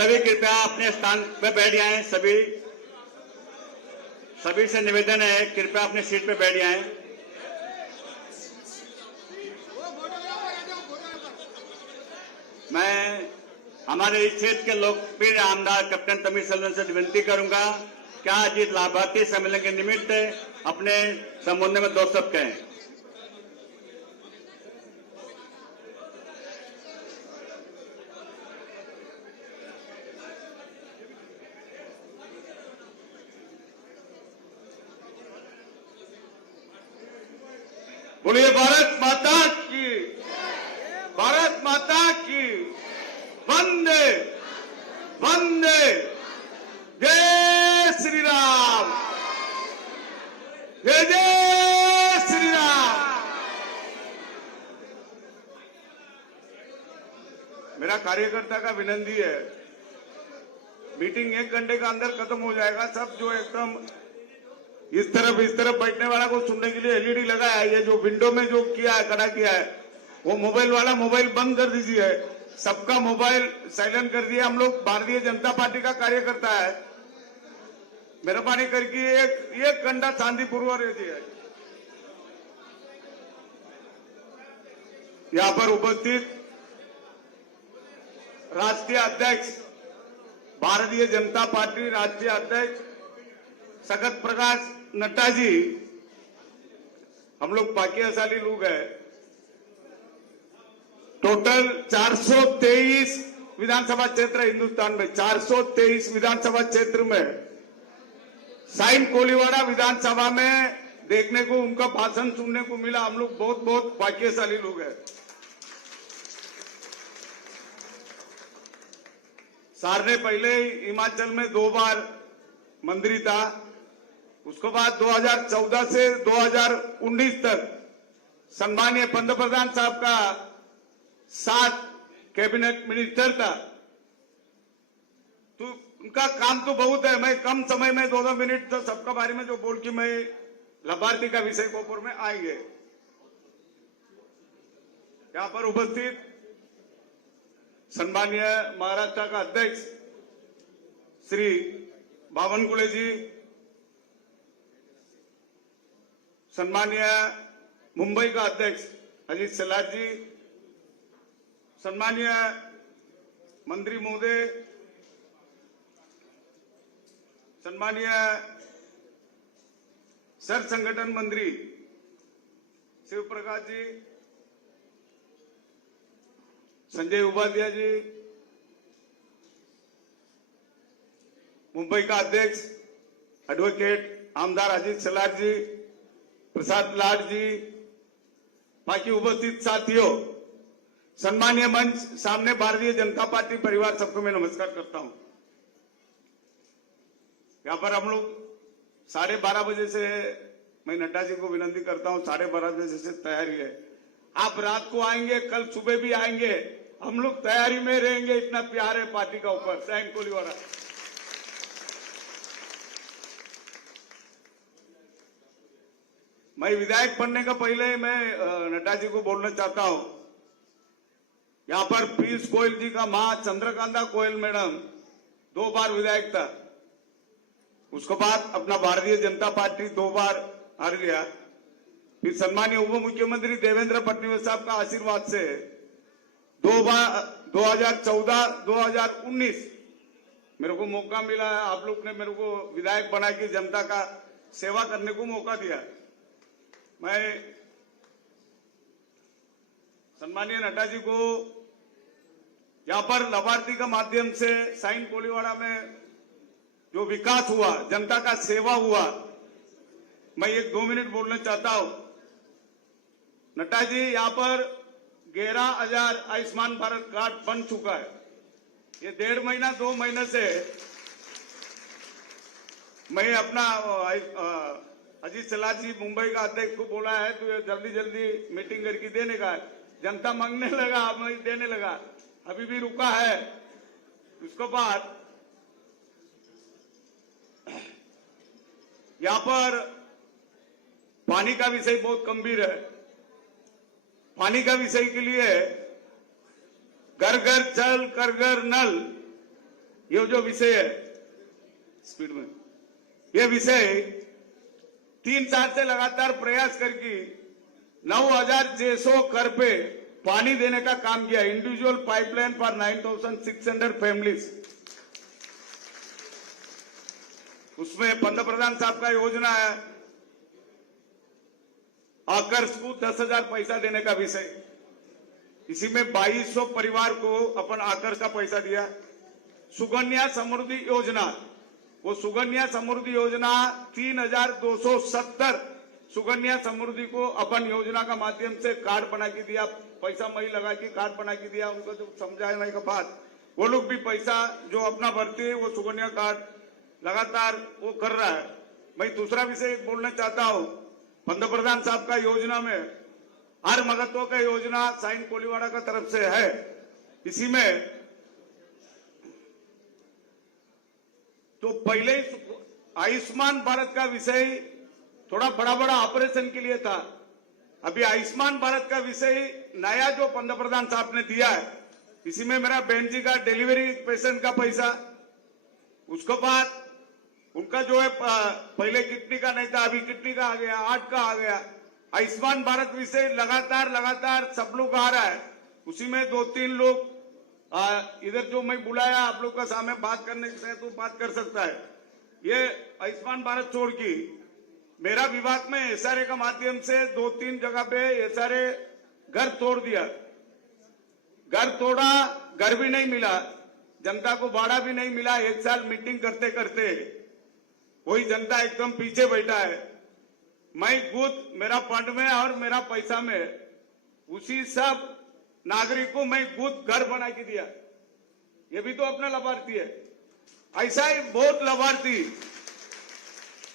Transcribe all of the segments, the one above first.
सभी कृपया अपने स्थान पर बैठ जाएं। सभी से निवेदन है, कृपया अपने सीट पर बैठ जाएं। मैं हमारे इस क्षेत्र के लोकप्रिय आमदार कैप्टन तमीर सल्वन से विनती करूंगा, क्या आज इस लाभार्थी सम्मेलन के निमित्त अपने संबोधन में 2 शब्द कहें। बोलिए भारत माता की, भारत माता की, वंदे वंदे, जय श्री राम, जय जय श्री राम। मेरा कार्यकर्ता का विनती है, मीटिंग 1 घंटे का अंदर खत्म हो जाएगा। सब जो एकदम इस तरफ बैठने वाला को सुनने के लिए एलईडी लगाया है, ये जो विंडो में जो किया है, खड़ा किया है, वो मोबाइल वाला मोबाइल बंद कर दीजिए। सबका मोबाइल साइलेंट कर दिया। हम लोग भारतीय जनता पार्टी का कार्यकर्ता है, मेहरबानी करके एक घंटा शांतिपूर्वक रहती है। यहां पर उपस्थित राष्ट्रीय अध्यक्ष, भारतीय जनता पार्टी राष्ट्रीय अध्यक्ष सगत प्रकाश नड्डा जी, हम लोग भाग्यशाली लोग हैं। टोटल 423 विधानसभा क्षेत्र हिंदुस्तान में, 423 विधानसभा क्षेत्र में साइन कोलीवाड़ा विधानसभा में देखने को, उनका भाषण सुनने को मिला। हम लोग बहुत बहुत भाग्यशाली लोग हैं। सार ने पहले हिमाचल में 2 बार मंत्री था, उसके बाद 2014 से 2019 तक सम्मानीय पंतप्रधान साहब का 7 कैबिनेट मिनिस्टर था। तो उनका काम तो बहुत है। मैं कम समय में 2-2 मिनट तो सबका बारे में जो बोल के मैं लाभार्थी का विषय के ऊपर में आएंगे। यहां पर उपस्थित सम्मानीय महाराष्ट्र का अध्यक्ष श्री बावनकुळे जी, सम्मानीय मुंबई का अध्यक्ष अजीत सलार जी, सम्मानीय मंत्री महोदय, सम्मानीय सर संगठन मंत्री शिव प्रकाश जी, संजय उपाध्याय जी, मुंबई का अध्यक्ष एडवोकेट आमदार अजीत सलार जी, प्रसाद लाड जी, बाकी उपस्थित साथियों, सम्मानीय मंच सामने भारतीय जनता पार्टी परिवार, सबको मैं नमस्कार करता हूं। यहां पर हम लोग 12:30 बजे से, मैं नड्डा जी को विनती करता हूं, 12:30 बजे से तैयारी है। आप रात को आएंगे, कल सुबह भी आएंगे, हम लोग तैयारी में रहेंगे। इतना प्यार है पार्टी का ऊपर, साइन कोलीवाड़ा। मैं विधायक बनने का पहले मैं नड्डा जी को बोलना चाहता हूं, यहां पर पीयूष गोयल जी का मां चंद्रकांता गोयल मैडम 2 बार विधायक था। उसके बाद अपना भारतीय जनता पार्टी 2 बार हार गया। फिर सम्मानीय उप मुख्यमंत्री देवेंद्र फडणवीस साहब का आशीर्वाद से 2 बार 2014-2019 मेरे को मौका मिला है। आप लोग ने मेरे को विधायक बना के जनता का सेवा करने को मौका दिया। मैं सम्मानीय नड्डा जी को यहां पर लाभार्थी का माध्यम से साइन कोलीवाड़ा में जो विकास हुआ, जनता का सेवा हुआ, मैं 1-2 मिनट बोलना चाहता हूं। नड्डा जी, यहां पर 11,000 आयुष्मान भारत कार्ड बन चुका है। ये 1.5 महीना 2 महीने से मैं अपना अजीत सलार जी मुंबई का अध्यक्ष को बोला है, तो ये जल्दी मीटिंग करके देने का है। जनता मांगने लगा, मैं देने लगा, अभी भी रुका है। उसके बाद यहां पर पानी का विषय बहुत गंभीर है। पानी का विषय के लिए घर घर जल, घर घर नल, ये जो विषय है स्पीड में, ये विषय 3 साल से लगातार प्रयास करके 9,600 घर पे पानी देने का काम किया। Individual pipeline for 9,600 families. उसमें पंतप्रधान साहब का योजना है आकर्ष को 10,000 पैसा देने का विषय। इसी में 2200 परिवार को अपन आकर का पैसा दिया। सुकन्या समृद्धि योजना, वो सुकन्या समृद्धि योजना 3,270 सुकन्या समृद्धि को अपन योजना का माध्यम से कार्ड बना के दिया। पैसा मई लगा के कार्ड बना के दिया। उनको जो समझाने के बाद वो लोग भी पैसा जो अपना भरते है वो सुकन्या कार्ड लगातार वो कर रहा है। मैं दूसरा विषय बोलना चाहता हूं, पंतप्रधान साहब का योजना में हर महत्व का योजना साइन कोलीवाड़ा का तरफ से है। इसी में तो पहले आयुष्मान भारत का विषय थोड़ा बड़ा बड़ा ऑपरेशन के लिए था। अभी आयुष्मान भारत का विषय नया जो पंतप्रधान साहब ने दिया है, इसी में मेरा बहन जी का डिलीवरी पेशेंट का पैसा, उसके बाद उनका जो है पहले किडनी का नहीं था, अभी किडनी का आ गया, 8 का आ गया। आयुष्मान भारत विषय लगातार सब लोग आ रहा है। उसी में 2-3 लोग इधर जो मैं बुलाया आप लोग का सामने बात करने से तो बात कर सकता है। ये आयुष्मान भारत छोड़ के मेरा विभाग में एसआरए का माध्यम से 2-3 जगह पे एसआरए घर तोड़ दिया। घर तोड़ा, घर भी नहीं मिला, जनता को भाड़ा भी नहीं मिला। 1 साल मीटिंग करते करते वही जनता एकदम पीछे बैठा है। मैं खुद मेरा फंड में और मेरा पैसा में उसी सब नागरिक को मैं खुद घर बना के दिया। ये भी तो अपना लाभार्थी है। ऐसा ही बहुत लाभार्थी,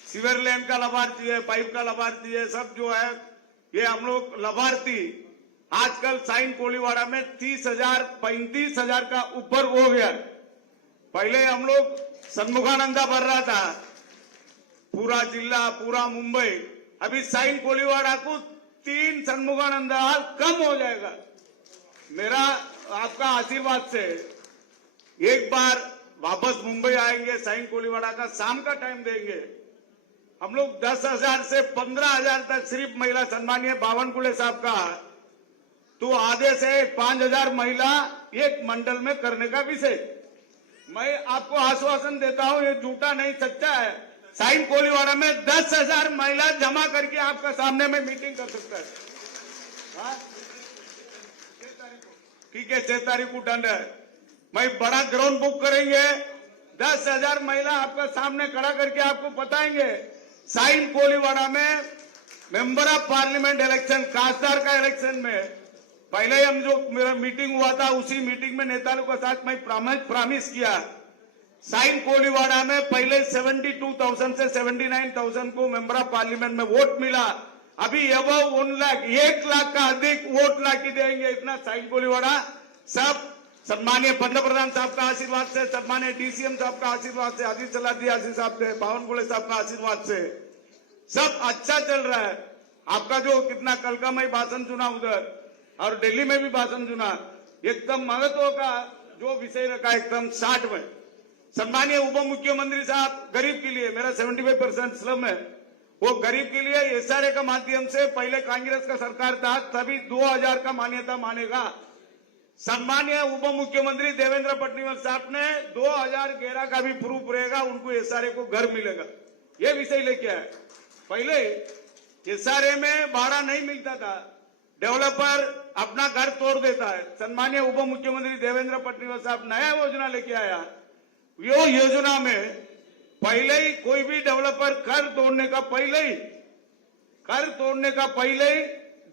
सीवर लाइन का लाभार्थी है, पाइप का लाभार्थी है, सब जो है ये हम लोग लाभार्थी आजकल साइन कोलीवाड़ा में 30,000-35,000 का ऊपर हो गया। पहले हम लोग सन्मुखानंदा भर रहा था पूरा जिला, पूरा मुंबई। अभी साइन कोलीवाड़ा को 3 सन्मुखानंदा कम हो जाएगा। मेरा आपका आशीर्वाद से एक बार वापस मुंबई आएंगे, साइन कोलीवाड़ा का शाम का टाइम देंगे। हम लोग 10,000 से 15,000 तक सिर्फ महिला, सम्मानीय बावनकुले साहब का तो आधे से 5,000 महिला एक मंडल में करने का विषय। मैं आपको आश्वासन देता हूं, ये झूठा नहीं सच्चा है। साइन कोलीवाड़ा में 10,000 महिला जमा करके आपका सामने में मीटिंग कर सकता है। ठीक है, 6 तारीख को डन है। मैं बड़ा ग्राउंड बुक करेंगे, 10,000 महिला आपका सामने खड़ा करके आपको बताएंगे। साइन कोलीवाड़ा में मेंबर ऑफ पार्लियामेंट इलेक्शन, कास्तार का इलेक्शन में पहले हम जो मेरा मीटिंग हुआ था उसी मीटिंग में नेताओं के साथ मैं प्रॉमिस किया। साइन कोलीवाड़ा में पहले 72,000 से 79,000 को मेंबर ऑफ पार्लियामेंट में वोट मिला। अभी अब 1 लाख का अधिक वोट ला के देंगे। इतना साइन कोलीवाड़ा सब सम्मानीय पंतप्रधान साहब का आशीर्वाद से, सम्मानीय डीसीएम साहब का आशीर्वाद से, आदित्य सलादी साहब से, बावनकुले साहब का आशीर्वाद से सब अच्छा चल रहा है। आपका जो कितना कल का मैं भाषण सुना उधर और दिल्ली में भी भाषण सुना, एकदम महत्व का जो विषय रखा एकदम 60 में। सम्मानीय उप मुख्यमंत्री साहब गरीब के लिए, मेरा 75% स्लम है, वो गरीब के लिए एसआरए का माध्यम से पहले कांग्रेस का सरकार था तभी 2,000 का मान्यता मानेगा। सम्मानीय उप मुख्यमंत्री देवेंद्र फडणवीस साहब ने 2011 का भी प्रूफ रहेगा, उनको एसआरए को घर मिलेगा। ये विषय लेके आए। पहले एसआरए में भाड़ा नहीं मिलता था, डेवलपर अपना घर तोड़ देता है। सम्मानीय उप मुख्यमंत्री देवेंद्र फडणवीस साहब नया योजना लेके आया। यो योजना में पहले ही कोई भी डेवलपर घर तोड़ने का पहले ही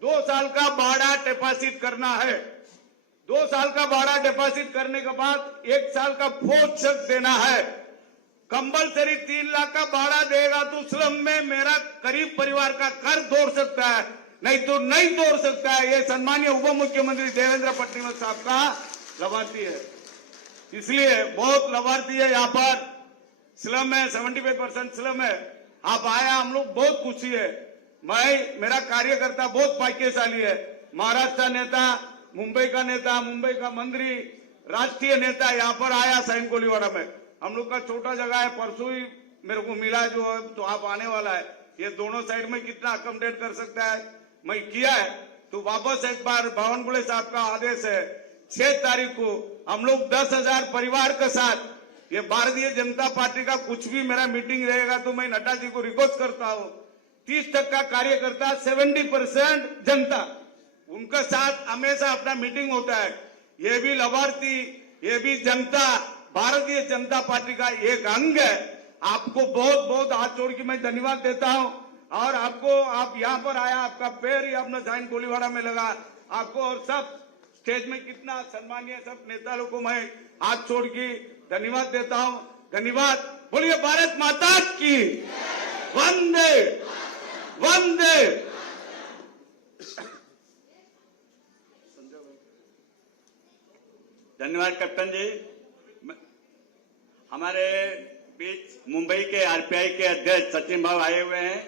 2 साल का भाड़ा डिपॉजिट करना है। 2 साल का भाड़ा डिपॉजिट करने के बाद 1 साल का फौज चेक देना है। कंपलसरी 3 लाख का भाड़ा देगा तो स्लम में मेरा गरीब परिवार का घर तोड़ सकता है, नहीं तो नहीं तोड़ सकता है। ये सम्मानीय उप मुख्यमंत्री देवेंद्र फडणवीस साहब का लाभार्थी है, इसलिए बहुत लाभार्थी है। यहाँ पर स्लम है, 75% स्लम है। आप आया, हम लोग बहुत खुशी है। मेरा कार्यकर्ता बहुत भाग्यशाली है। महाराष्ट्र का नेता, मुंबई का मंत्री, राष्ट्रीय नेता यहाँ पर आया सैन कोलीवाड़ा में, हम लोग का छोटा जगह है, परसों ही मेरे को मिला जो है, तो आप आने वाला है, ये दोनों साइड में कितना अकोमोडेट कर सकता है मैं किया है। तो वापस एक बार बावनकुळे साहब का आदेश है, 6 तारीख को हम लोग 10,000 परिवार के साथ, ये भारतीय जनता पार्टी का कुछ भी मेरा मीटिंग रहेगा तो मैं नड्डा जी को रिक्वेस्ट करता हूँ, 30% कार्यकर्ता, 70% जनता, उनके साथ हमेशा अपना मीटिंग होता है। ये भी लाभार्थी, ये भी जनता, भारतीय जनता पार्टी का एक अंग है। आपको बहुत बहुत हाथ जोड़ के मैं धन्यवाद देता हूं, और आपको, आप यहाँ पर आया, आपका पैर ही अपना सैन कोलीवाड़ा में लगा, आपको और सब स्टेज में कितना सम्मानीय सब नेता लोगों को मैं हाथ छोड़ के धन्यवाद देता हूं। धन्यवाद। बोलिए भारत माता की वंदे वंदे। धन्यवाद कैप्टन जी। हमारे बीच मुंबई के आरपीआई के अध्यक्ष सचिन भाव आए हुए हैं।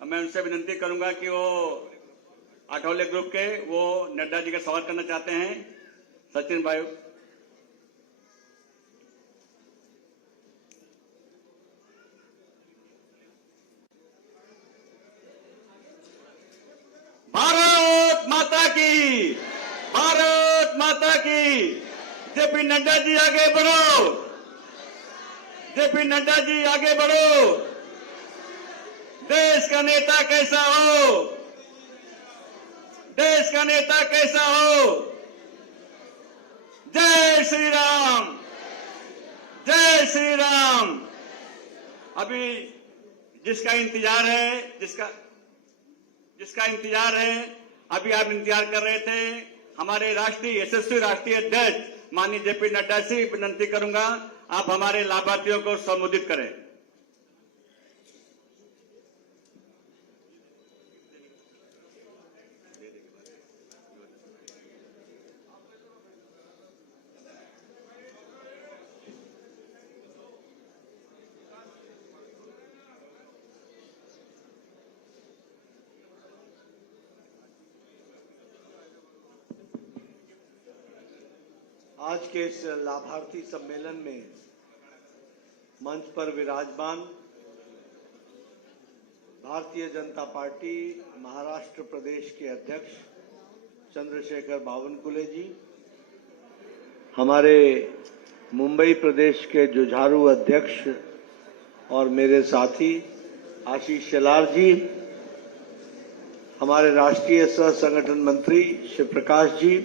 मैं उनसे विनती करूंगा कि वो आठवले ग्रुप के वो नड्डा जी का सवाल करना चाहते हैं। सचिन भाई। भारत माता की, भारत माता की। जेपी नड्डा जी आगे बढ़ो, जेपी नड्डा जी आगे बढ़ो। देश का नेता कैसा हो, देश का नेता कैसा हो। जय श्री राम, जय श्री राम। अभी जिसका इंतजार है, जिसका इंतजार है, अभी आप इंतजार कर रहे थे, हमारे राष्ट्रीय यशस्वी राष्ट्रीय अध्यक्ष माननीय जेपी नड्डा से विनती करूंगा, आप हमारे लाभार्थियों को संबोधित करें। आज के इस लाभार्थी सम्मेलन में मंच पर विराजमान भारतीय जनता पार्टी महाराष्ट्र प्रदेश के अध्यक्ष चंद्रशेखर बावनकुळे जी, हमारे मुंबई प्रदेश के जुझारू अध्यक्ष और मेरे साथी आशीष शेलार जी, हमारे राष्ट्रीय सह संगठन मंत्री शिव प्रकाश जी,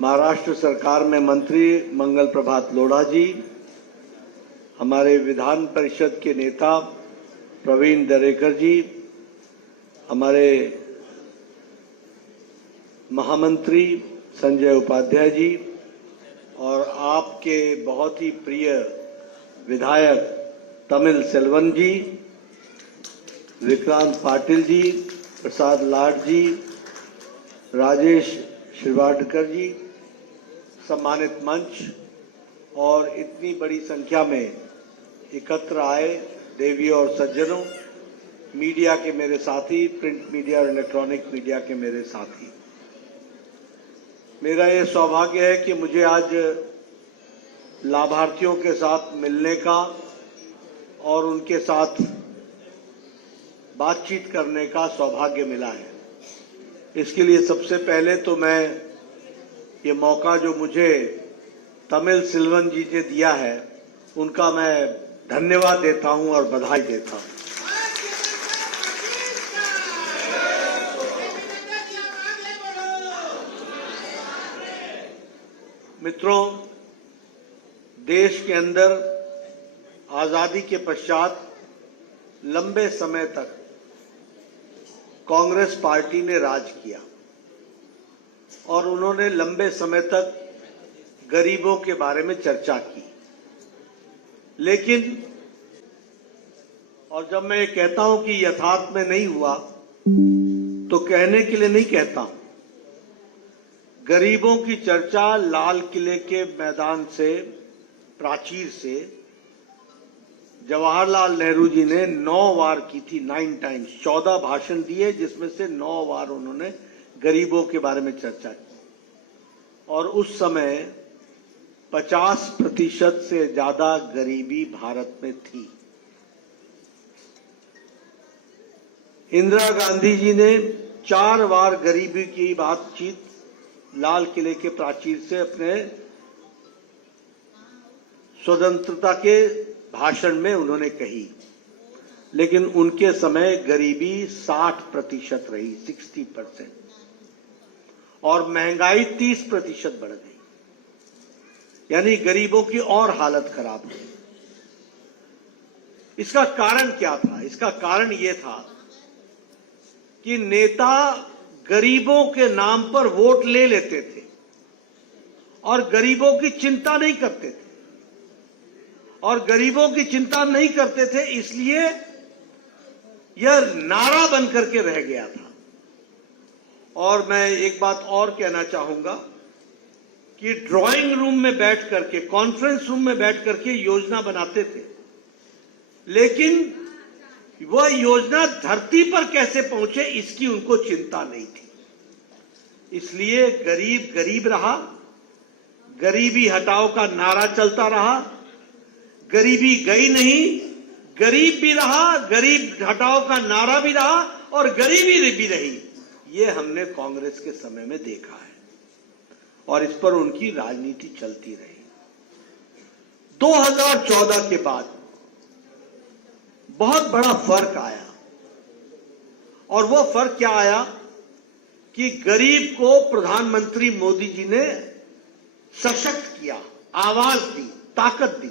महाराष्ट्र सरकार में मंत्री मंगल प्रभात लोढ़ा जी, हमारे विधान परिषद के नेता प्रवीण दरेकर जी, हमारे महामंत्री संजय उपाध्याय जी, और आपके बहुत ही प्रिय विधायक तमिल सेल्वन जी, विक्रांत पाटिल जी, प्रसाद लाड जी, राजेश श्रीवाडकर जी, सम्मानित मंच और इतनी बड़ी संख्या में एकत्र आए देवी और सज्जनों, मीडिया के मेरे साथी, प्रिंट मीडिया और इलेक्ट्रॉनिक मीडिया के मेरे साथी, मेरा ये सौभाग्य है कि मुझे आज लाभार्थियों के साथ मिलने का और उनके साथ बातचीत करने का सौभाग्य मिला है। इसके लिए सबसे पहले तो मैं ये मौका जो मुझे तमिल सेल्वन जी ने दिया है, उनका मैं धन्यवाद देता हूं और बधाई देता हूं। मित्रों, देश के अंदर आजादी के पश्चात लंबे समय तक कांग्रेस पार्टी ने राज किया और उन्होंने लंबे समय तक गरीबों के बारे में चर्चा की। लेकिन और जब मैं ये कहता हूं कि यथार्थ में नहीं हुआ, तो कहने के लिए नहीं कहता हूं। गरीबों की चर्चा लाल किले के मैदान से, प्राचीर से जवाहरलाल नेहरू जी ने 9 बार की थी, 9 टाइम्स, 14 भाषण दिए, जिसमें से 9 बार उन्होंने गरीबों के बारे में चर्चा की। और उस समय 50% से ज्यादा गरीबी भारत में थी। इंदिरा गांधी जी ने 4 बार गरीबी की बातचीत लाल किले के प्राचीर से अपने स्वतंत्रता के भाषण में उन्होंने कही, लेकिन उनके समय गरीबी 60% रही, 60%, और महंगाई 30% बढ़ गई, यानी गरीबों की और हालत खराब हुई। इसका कारण क्या था? इसका कारण यह था कि नेता गरीबों के नाम पर वोट ले लेते थे और गरीबों की चिंता नहीं करते थे, और गरीबों की चिंता नहीं करते थे इसलिए यह नारा बन करके रह गया था। और मैं एक बात और कहना चाहूंगा कि ड्राइंग रूम में बैठ करके, कॉन्फ्रेंस रूम में बैठ करके योजना बनाते थे, लेकिन वह योजना धरती पर कैसे पहुंचे इसकी उनको चिंता नहीं थी। इसलिए गरीब गरीब रहा, गरीबी हटाओ का नारा चलता रहा, गरीबी गई नहीं, गरीब भी रहा, गरीब हटाओ का नारा भी रहा और गरीबी भी रही। ये हमने कांग्रेस के समय में देखा है और इस पर उनकी राजनीति चलती रही। 2014 के बाद बहुत बड़ा फर्क आया, और वो फर्क क्या आया कि गरीब को प्रधानमंत्री मोदी जी ने सशक्त किया, आवाज दी, ताकत दी।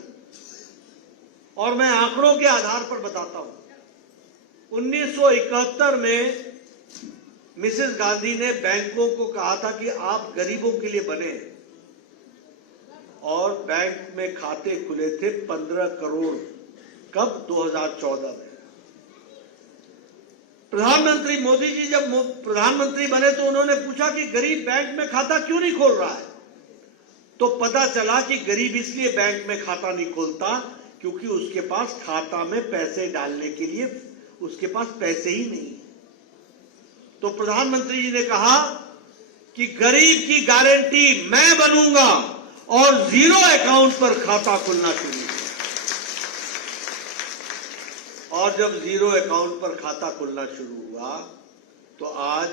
और मैं आंकड़ों के आधार पर बताता हूं, 1971 में मिसेस गांधी ने बैंकों को कहा था कि आप गरीबों के लिए बने, और बैंक में खाते खुले थे 15 करोड़। कब? 2014 में। प्रधानमंत्री मोदी जी जब प्रधानमंत्री बने तो उन्होंने पूछा कि गरीब बैंक में खाता क्यों नहीं खोल रहा है, तो पता चला कि गरीब इसलिए बैंक में खाता नहीं खोलता क्योंकि उसके पास खाता में पैसे डालने के लिए उसके पास पैसे ही नहीं। तो प्रधानमंत्री जी ने कहा कि गरीब की गारंटी मैं बनूंगा और 0 अकाउंट पर खाता खुलना शुरू किया। और जब 0 अकाउंट पर खाता खुलना शुरू हुआ तो आज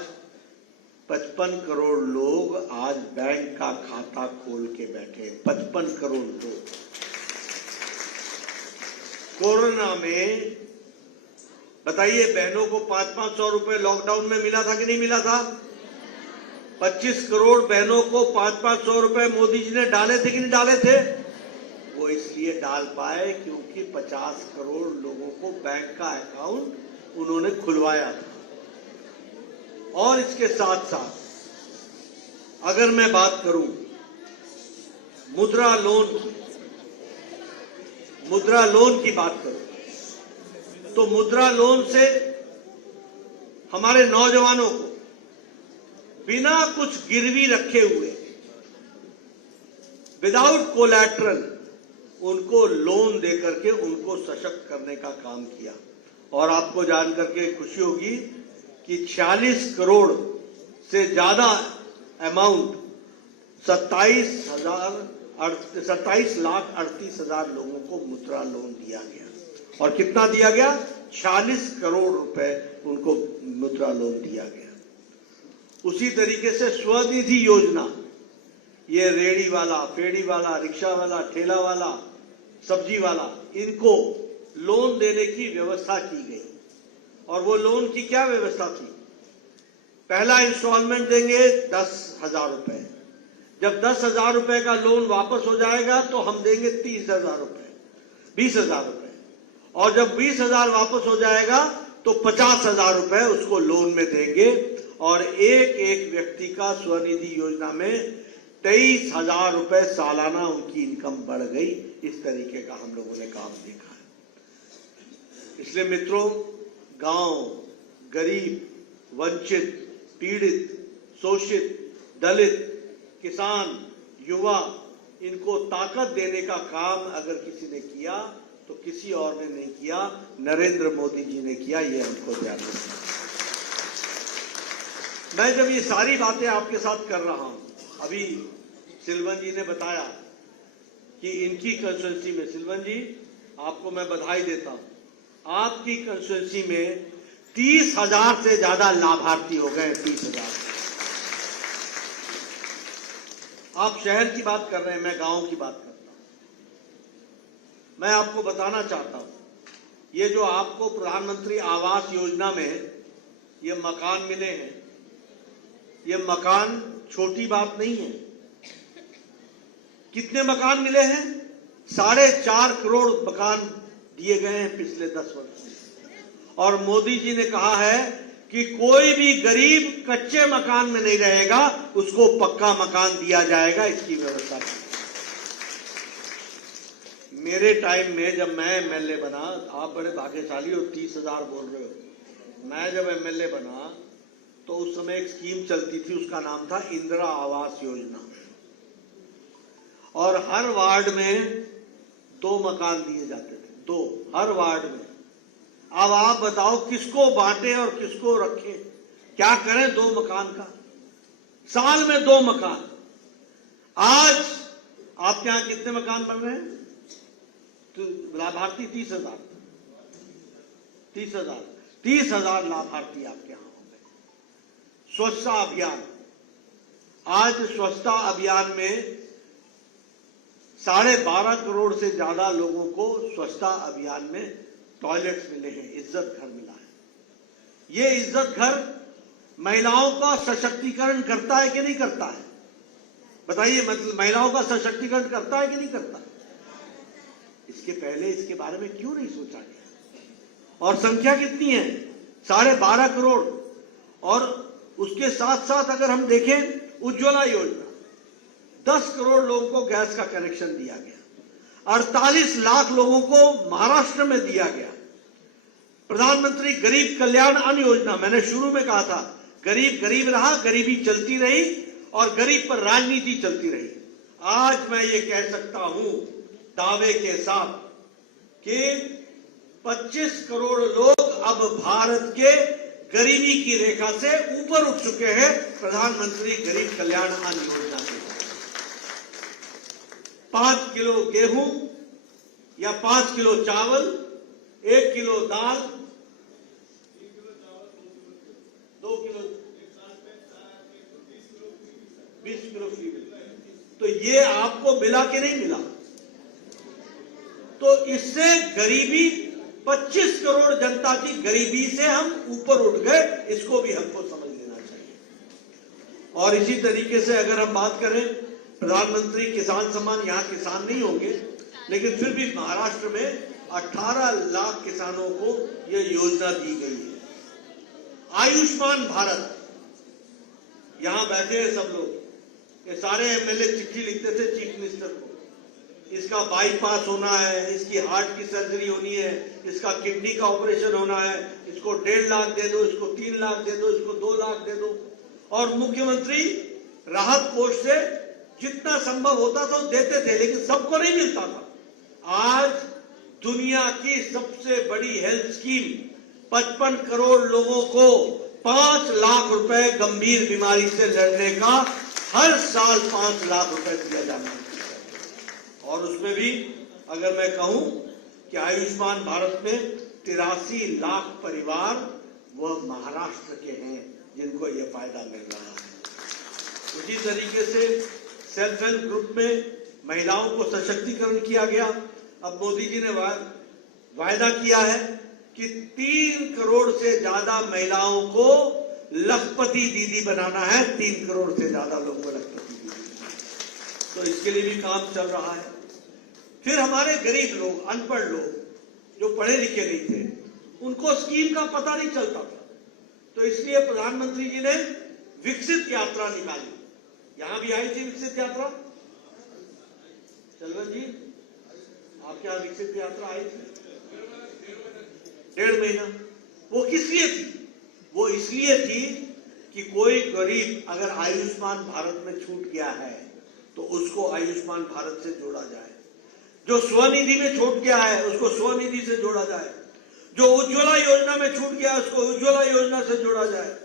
55 करोड़ लोग आज बैंक का खाता खोल के बैठे। 55 करोड़ लोग। कोरोना में बताइए, बहनों को 500-500 रुपए लॉकडाउन में मिला था कि नहीं मिला था? 25 करोड़ बहनों को 500-500 रुपए मोदी जी ने डाले थे कि नहीं डाले थे? वो इसलिए डाल पाए क्योंकि 50 करोड़ लोगों को बैंक का अकाउंट उन्होंने खुलवाया था। और इसके साथ साथ अगर मैं बात करूं मुद्रा लोन की बात करूं तो मुद्रा लोन से हमारे नौजवानों को बिना कुछ गिरवी रखे हुए, विदाउट कोलैटरल, उनको लोन देकर के उनको सशक्त करने का काम किया। और आपको जान करके खुशी होगी कि 46 करोड़ से ज्यादा अमाउंट 27,38,000 लोगों को मुद्रा लोन दिया गया। और कितना दिया गया? 46 करोड़ रुपए उनको मुद्रा लोन दिया गया। उसी तरीके से स्वनिधि योजना, ये रेड़ी वाला, फेड़ी वाला, रिक्शा वाला, ठेला वाला, सब्जी वाला, इनको लोन देने की व्यवस्था की गई। और वो लोन की क्या व्यवस्था थी? पहला इंस्टॉलमेंट देंगे 10,000 रुपए। जब 10,000 रुपए का लोन वापस हो जाएगा तो हम देंगे 30,000 रुपए, 20,000 रुपए। और जब 20,000 वापस हो जाएगा तो 50,000 रुपए उसको लोन में देंगे। और एक एक व्यक्ति का स्वनिधि योजना में 23,000 रुपए सालाना उनकी इनकम बढ़ गई। इस तरीके का हम लोगों ने काम देखा है। इसलिए मित्रों, गांव, गरीब, वंचित, पीड़ित, शोषित, दलित, किसान, युवा, इनको ताकत देने का काम अगर किसी ने किया तो किसी और ने नहीं किया, नरेंद्र मोदी जी ने किया। ये हमको ध्यान रखना। मैं जब ये सारी बातें आपके साथ कर रहा हूं, अभी सिल्वन जी ने बताया कि इनकी कंस्टिट्यूंसी में, सिल्वन जी आपको मैं बधाई देता हूं, आपकी कंस्टिट्यूंसी में 30,000 से ज्यादा लाभार्थी हो गए। 30,000। आप शहर की बात कर रहे हैं, मैं गांव की बात करता हूं। मैं आपको बताना चाहता हूं, ये जो आपको प्रधानमंत्री आवास योजना में ये मकान मिले हैं, ये मकान छोटी बात नहीं है। कितने मकान मिले हैं? 4.5 करोड़ मकान दिए गए हैं पिछले 10 वर्ष में। और मोदी जी ने कहा है कि कोई भी गरीब कच्चे मकान में नहीं रहेगा, उसको पक्का मकान दिया जाएगा, इसकी व्यवस्था की। मेरे टाइम में जब मैं एमएलए बना, आप बड़े भाग्यशाली हो, 30,000 बोल रहे हो। मैं जब एमएलए बना तो उस समय एक स्कीम चलती थी, उसका नाम था इंदिरा आवास योजना, और हर वार्ड में 2 मकान दिए जाते थे, 2 हर वार्ड में। अब आप बताओ किसको बांटे और किसको रखें, क्या करें 2 मकान का? साल में 2 मकान। आज आपके यहां कितने मकान बन रहे हैं? तो लाभार्थी 30,000 लाभार्थी आपके यहां हो गए। स्वच्छता अभियान, आज स्वच्छता अभियान में 12.5 करोड़ से ज्यादा लोगों को स्वच्छता अभियान में टॉयलेट्स मिले हैं, इज्जत घर मिला है। ये इज्जत घर महिलाओं का सशक्तिकरण करता है कि नहीं करता है? बताइए, मतलब महिलाओं का सशक्तिकरण करता है कि नहीं करता है? इसके पहले इसके बारे में क्यों नहीं सोचा गया? और संख्या कितनी है? 12.5 करोड़। और उसके साथ साथ अगर हम देखें उज्ज्वला योजना, 10 करोड़ लोगों को गैस का कनेक्शन दिया गया, 48 लाख लोगों को महाराष्ट्र में दिया गया। प्रधानमंत्री गरीब कल्याण अन्न योजना, मैंने शुरू में कहा था, गरीब गरीब रहा, गरीबी चलती रही और गरीब पर राजनीति चलती रही। आज मैं ये कह सकता हूं दावे के साथ कि 25 करोड़ लोग अब भारत के गरीबी की रेखा से ऊपर उठ चुके हैं प्रधानमंत्री गरीब कल्याण अन्न योजना से। 5 किलो गेहूं या 5 किलो चावल, 1 किलो दाल, 2 किलो, 20 किलो फीड, तो ये आपको मिला कि नहीं मिला? तो इससे गरीबी, 25 करोड़ जनता की गरीबी से हम ऊपर उठ गए, इसको भी हमको समझ लेना चाहिए। और इसी तरीके से अगर हम बात करें प्रधानमंत्री किसान सम्मान, यहां किसान नहीं होंगे, लेकिन फिर भी महाराष्ट्र में 18 लाख किसानों को यह योजना दी गई है। आयुष्मान भारत, यहां बैठे हैं सब लोग, ये सारे एमएलए चिट्ठी लिखते थे चीफ मिनिस्टर को, इसका बाईपास होना है, इसकी हार्ट की सर्जरी होनी है, इसका किडनी का ऑपरेशन होना है, इसको 1.5 लाख दे दो, इसको 3 लाख दे दो, इसको 2 लाख दे दो। और मुख्यमंत्री राहत कोष से जितना संभव होता था देते थे, लेकिन सबको नहीं मिलता था। आज दुनिया की सबसे बड़ी हेल्थ स्कीम 55 करोड़ लोगों को 5 लाख रुपए गंभीर बीमारी से लड़ने का हर साल 5 लाख रुपए दिया जाना है। और उसमें भी अगर मैं कहूं कि आयुष्मान भारत में 83 लाख परिवार वह महाराष्ट्र के हैं जिनको यह फायदा मिल रहा है। उसी तरीके से सेल्फ हेल्प ग्रुप में महिलाओं को सशक्तिकरण किया गया। अब मोदी जी ने वायदा किया है कि 3 करोड़ से ज्यादा महिलाओं को लखपति दीदी बनाना है, 3 करोड़ से ज्यादा लोगों को लखपति दीदी, तो इसके लिए भी काम चल रहा है। फिर हमारे गरीब लोग, अनपढ़ लोग जो पढ़े लिखे नहीं थे, उनको स्कीम का पता नहीं चलता था, तो इसलिए प्रधानमंत्री जी ने विकसित यात्रा निकाली। यहां भी आई थी विकसित यात्रा, चलवन जी आपके यहां विकसित यात्रा आई थी 1.5 महीना। वो किस लिए थी? वो इसलिए थी कि कोई गरीब अगर आयुष्मान भारत में छूट गया है तो उसको आयुष्मान भारत से जोड़ा जाए, जो स्वनिधि में छूट गया है उसको स्वनिधि से जोड़ा जाए, जो उज्ज्वला योजना में छूट गया उसको उज्ज्वला योजना से जोड़ा जाए,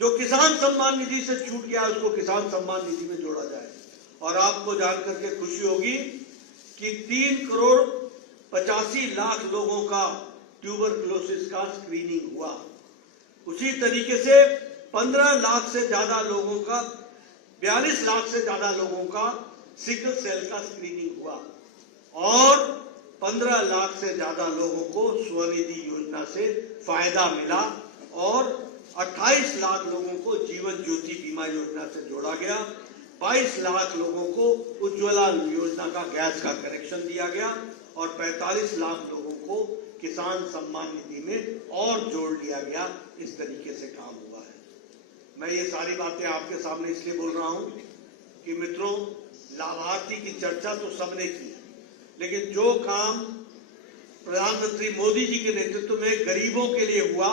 जो किसान सम्मान निधि से छूट गया उसको किसान सम्मान निधि में जोड़ा जाए। और आपको जानकर के खुशी होगी कि 3,85,00,000 लोगों का ट्यूबरकुलोसिस का स्क्रीनिंग हुआ। उसी तरीके से 15 लाख से ज्यादा लोगों का 42 लाख से ज्यादा लोगों का सिकल सेल का स्क्रीनिंग हुआ और 15 लाख से ज्यादा लोगों को स्वनिधि योजना से फायदा मिला और 28 लाख लोगों को जीवन ज्योति बीमा योजना से जोड़ा गया। 22 लाख लोगों को उज्ज्वला योजना का गैस का कनेक्शन दिया गया और 45 लाख लोगों को किसान सम्मान निधि में और जोड़ लिया गया। इस तरीके से काम हुआ है। मैं ये सारी बातें आपके सामने इसलिए बोल रहा हूं कि मित्रों, लाभार्थी की चर्चा तो सबने की है, लेकिन जो काम प्रधानमंत्री मोदी जी के नेतृत्व में गरीबों के लिए हुआ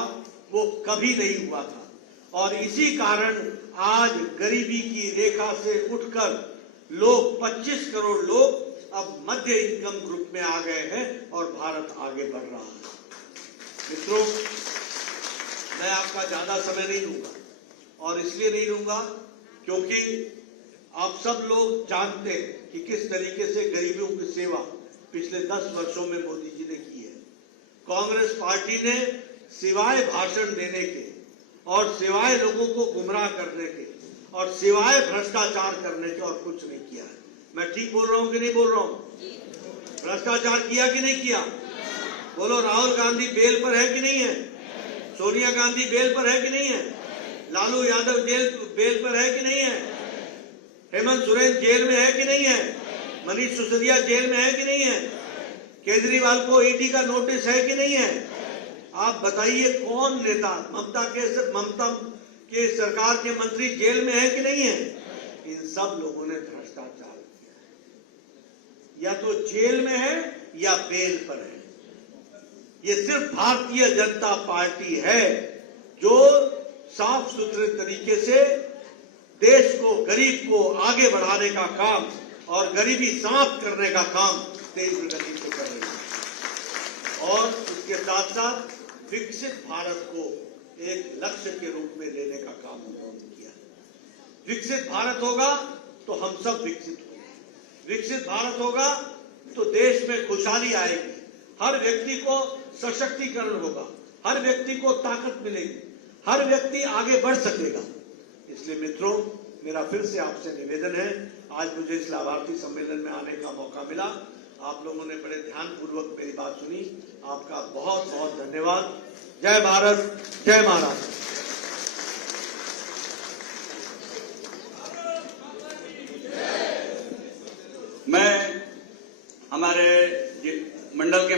वो कभी नहीं हुआ था और इसी कारण आज गरीबी की रेखा से उठकर लोग 25 करोड़ लोग अब मध्य इनकम ग्रुप में आ गए हैं और भारत आगे बढ़ रहा है। मित्रों, मैं आपका ज्यादा समय नहीं लूंगा और इसलिए नहीं लूंगा क्योंकि आप सब लोग जानते हैं कि किस तरीके से गरीबों की सेवा पिछले 10 वर्षों में मोदी जी ने की है। कांग्रेस पार्टी ने सिवाय भाषण देने के और सिवाय लोगों को गुमराह करने के और सिवाय भ्रष्टाचार करने के और कुछ नहीं किया है। मैं ठीक बोल रहा हूं कि नहीं बोल रहा हूं? भ्रष्टाचार किया कि नहीं किया? बोलो। राहुल गांधी बेल पर है कि नहीं है? सोनिया गांधी बेल पर है कि नहीं है? लालू यादव बेल पर है कि नहीं है? हेमंत सोरेन जेल में है कि नहीं है? मनीष सिसोदिया जेल में है कि नहीं है? केजरीवाल को ईडी का नोटिस है कि नहीं है? आप बताइए कौन नेता, ममता के सरकार के मंत्री जेल में है कि नहीं है? इन सब लोगों ने भ्रष्टाचार किया है। या तो जेल में है या बेल पर है। ये सिर्फ भारतीय जनता पार्टी है जो साफ सुथरे तरीके से देश को, गरीब को आगे बढ़ाने का काम और गरीबी समाप्त करने का काम तेज गति से कर रही है और इसके साथ साथ विकसित भारत को एक लक्ष्य के रूप में लेने का काम उन्होंने किया। विकसित भारत होगा तो हम सब विकसित होंगे। विकसित भारत होगा तो देश में खुशहाली आएगी, हर व्यक्ति को सशक्तिकरण होगा, हर व्यक्ति को ताकत मिलेगी, हर व्यक्ति आगे बढ़ सकेगा। इसलिए मित्रों, मेरा फिर से आपसे निवेदन है, आज मुझे इस लाभार्थी सम्मेलन में आने का मौका मिला। आप लोगों ने बड़े ध्यानपूर्वक मेरी बात सुनी। आपका बहुत बहुत धन्यवाद। जय भारत, जय महाराष्ट्र। मैं हमारे मंडल के